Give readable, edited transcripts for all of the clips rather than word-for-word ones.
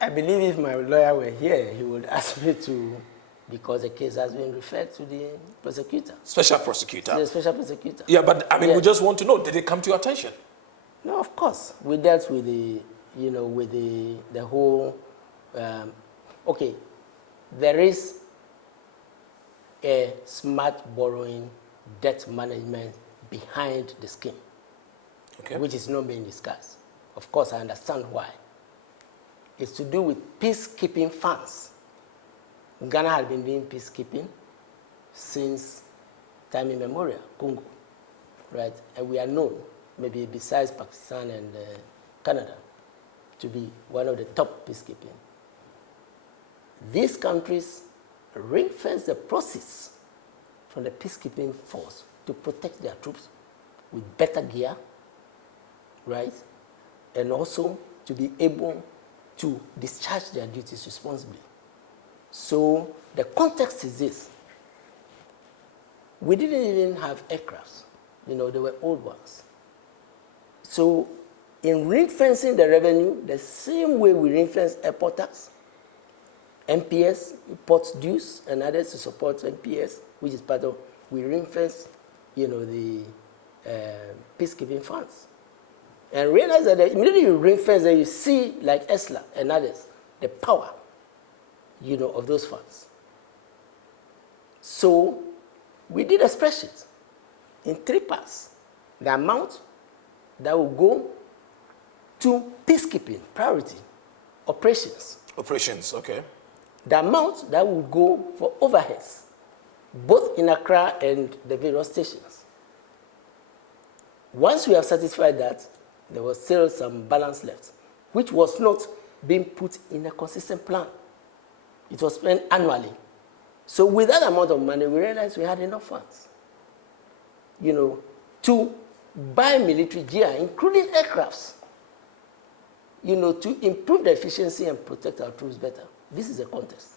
I believe if my lawyer were here, he would ask me to, because the case has been referred to the prosecutor. Special prosecutor. The special prosecutor. Yeah, but I mean, we just want to know, did it come to your attention? No, of course. We dealt with the, with the whole, okay, there is a smart borrowing debt management behind the scheme, okay, which is not being discussed. Of course, I understand why. It's to do with peacekeeping funds. Ghana has been doing peacekeeping since time immemorial, Congo, right? And we are known, maybe besides Pakistan and Canada, to be one of the top peacekeeping. These countries ring-fence the proceeds from the peacekeeping force to protect their troops with better gear, right? And also to be able to discharge their duties responsibly. So the context is this. We didn't even have aircrafts. They were old ones. So in ring-fencing the revenue, the same way we ring-fence airport tax, NPS, port dues, and others to support NPS, which is part of, we ring-fence, the peacekeeping funds. And realize that immediately you ring-fence, then you see, like ESLA and others, the power, of those funds. So we did a spreadsheet in 3 parts. The amount that will go to peacekeeping, priority, operations. Operations, okay. The amount that will go for overheads, both in Accra and the various stations. Once we have satisfied that, there was still some balance left, which was not being put in a consistent plan. It was spent annually. So with that amount of money, we realized we had enough funds, to buy military gear, including aircrafts, to improve the efficiency and protect our troops better. This is a contest,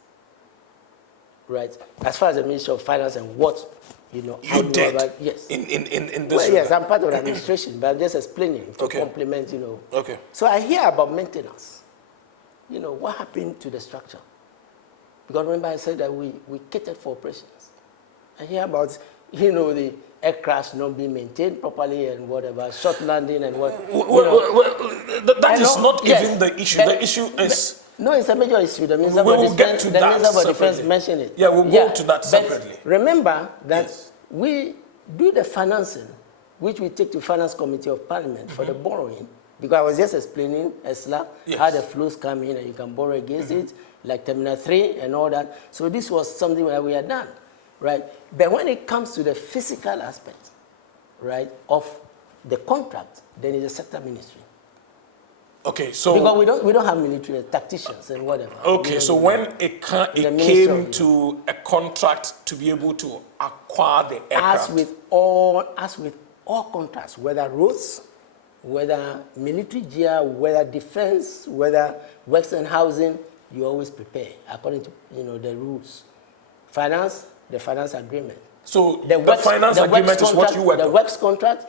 right? As far as the Ministry of Finance and what, you did about, yes. In this well, yes, I'm part of the administration, but I'm just explaining to complement, Okay. So I hear about maintenance. What happened to the structure? Because remember I said that we catered for operations. I hear about, the aircraft not being maintained properly and whatever, short landing and what. That is not even the issue. The issue is... No, it's a major issue. The Minister will get to that Minister for separately. Defense mentioned it. Yeah, we'll go to that separately. But remember that we do the financing, which we take to Finance Committee of Parliament for the borrowing, because I was just explaining, ESLA, how the flows come in and you can borrow against it, like Terminal 3 and all that. So this was something that we had done, right? But when it comes to the physical aspect, right, of the contract, then it's a sector ministry. Okay, so... Because we don't have military tacticians and whatever. Okay, so when it came to a contract to be able to acquire the aircraft... As with all contracts, whether roads, whether military gear, whether defense, whether works and housing, you always prepare according to the rules. Finance, the finance agreement. So the finance agreement is what you work on? The works contract,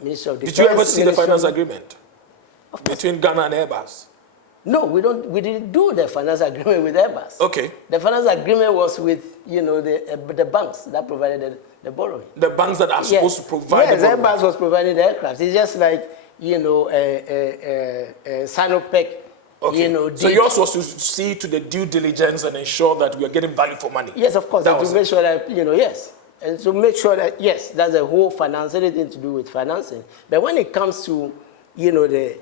Ministry of Defense... Did you ever see the finance agreement between Ghana and Airbus? No, we didn't do the finance agreement with Airbus. Okay. The finance agreement was with the banks that provided the borrowing. The banks that are supposed to provide the borrowing. Airbus was providing the aircraft. It's just like Sinopec. Okay. So yours was to see to the due diligence and ensure that we are getting value for money. Yes, of course. To make sure that yes, and to make sure that yes, that's a whole finance, anything to do with financing. But when it comes to the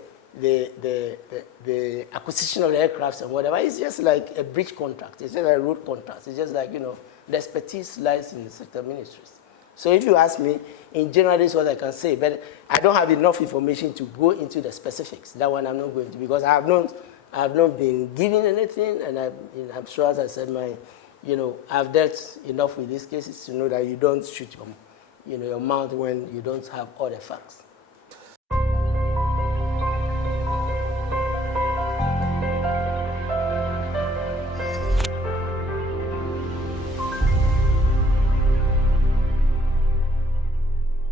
acquisition of the aircraft and whatever, it's just like a bridge contract. It's just like a road contract. It's just like, the expertise lies in the sector ministries. So if you ask me, in general, this is what I can say, but I don't have enough information to go into the specifics. That one I'm not going to, because I have not been given anything, and I'm sure, as I said, I've dealt enough with these cases to know that you don't shoot your mouth when you don't have all the facts.